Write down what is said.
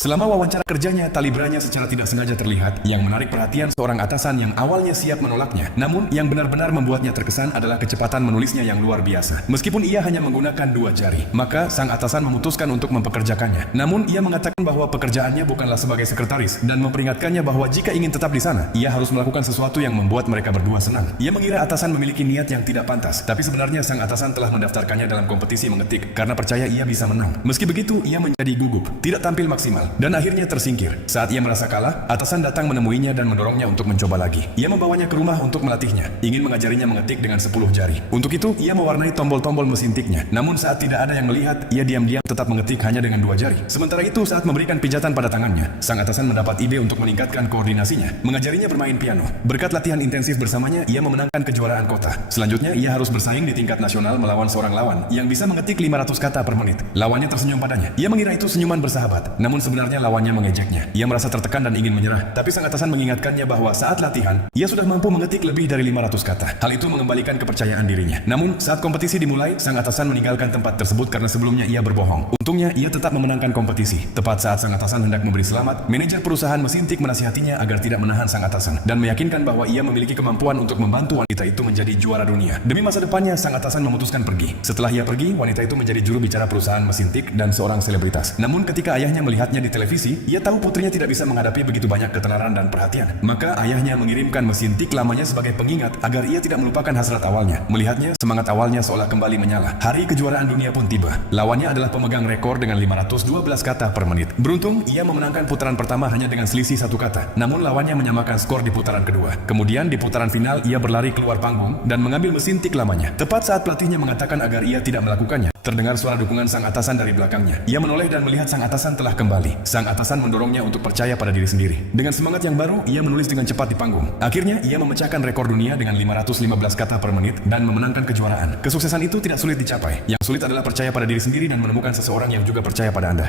Selama wawancara kerjanya, tali branya secara tidak sengaja terlihat yang menarik perhatian seorang atasan yang awalnya siap menolaknya. Namun, yang benar-benar membuatnya terkesan adalah kecepatan menulisnya yang luar biasa. Meskipun ia hanya menggunakan 2 jari, maka sang atasan memutuskan untuk mempekerjakannya. Namun, ia mengatakan bahwa pekerjaannya bukanlah sebagai sekretaris dan memperingatkannya bahwa jika ingin tetap di sana, ia harus melakukan sesuatu yang membuat mereka berdua senang. Ia mengira atasan memiliki niat yang tidak pantas, tapi sebenarnya sang atasan telah mendaftarkannya dalam kompetisi mengetik karena percaya ia bisa menang. Meski begitu, ia menjadi gugup, tidak tampil maksimal, dan akhirnya tersingkir. Saat ia merasa kalah, atasan datang menemuinya dan mendorongnya untuk mencoba lagi. Ia membawanya ke rumah untuk melatihnya, ingin mengajarinya mengetik dengan 10 jari. Untuk itu, ia mewarnai tombol-tombol mesin tiknya. Namun saat tidak ada yang melihat, ia diam-diam tetap mengetik hanya dengan 2 jari. Sementara itu, saat memberikan pijatan pada tangannya, sang atasan mendapat ide untuk meningkatkan koordinasinya, mengajarinya bermain piano. Berkat latihan intensif bersamanya, ia memenangkan kejuaraan kota. Selanjutnya, ia harus bersaing di tingkat nasional melawan seorang lawan yang bisa mengetik 500 kata per menit. Lawannya tersenyum padanya. Ia mengira itu senyuman bersahabat, namun sebenarnya lawannya mengejeknya. Ia merasa tertekan dan ingin menyerah, tapi sang atasan mengingatkannya bahwa saat latihan, ia sudah mampu mengetik lebih dari 500 kata. Hal itu mengembalikan kepercayaan dirinya. Namun, saat kompetisi dimulai, sang atasan meninggalkan tempat tersebut karena sebelumnya ia berbohong. Untungnya, ia tetap memenangkan kompetisi. Tepat saat sang atasan hendak memberi selamat, manajer perusahaan mesin tik menasihatinya agar tidak menahan sang atasan dan meyakinkan bahwa ia memiliki kemampuan untuk membantu wanita itu menjadi juara dunia. Demi masa depannya, sang atasan memutuskan pergi. Setelah ia pergi, wanita itu menjadi juru bicara perusahaan mesin tik dan seorang selebritas. Namun ketika ayahnya melihatnya di televisi, ia tahu putrinya tidak bisa menghadapi begitu banyak ketenaran dan perhatian. Maka ayahnya mengirimkan mesin tik lamanya sebagai pengingat agar ia tidak melupakan hasrat awalnya. Melihatnya, semangat awalnya seolah kembali menyala. Hari kejuaraan dunia pun tiba. Lawannya adalah pemegang rekor dengan 512 kata per menit. Beruntung, ia memenangkan putaran pertama hanya dengan selisih 1 kata. Namun lawannya menyamakan skor di putaran kedua. Kemudian di putaran final, ia berlari keluar panggung dan mengambil mesin tik lamanya. Tepat saat pelatihnya mengatakan agar ia tidak melakukannya, terdengar suara dukungan sang atasan dari belakangnya. Ia menoleh dan melihat sang atasan telah kembali. Sang atasan mendorongnya untuk percaya pada diri sendiri. Dengan semangat yang baru, ia menulis dengan cepat di panggung. Akhirnya, ia memecahkan rekor dunia dengan 515 kata per menit dan memenangkan kejuaraan. Kesuksesan itu tidak sulit dicapai. Yang sulit adalah percaya pada diri sendiri dan menemukan seseorang yang juga percaya pada Anda.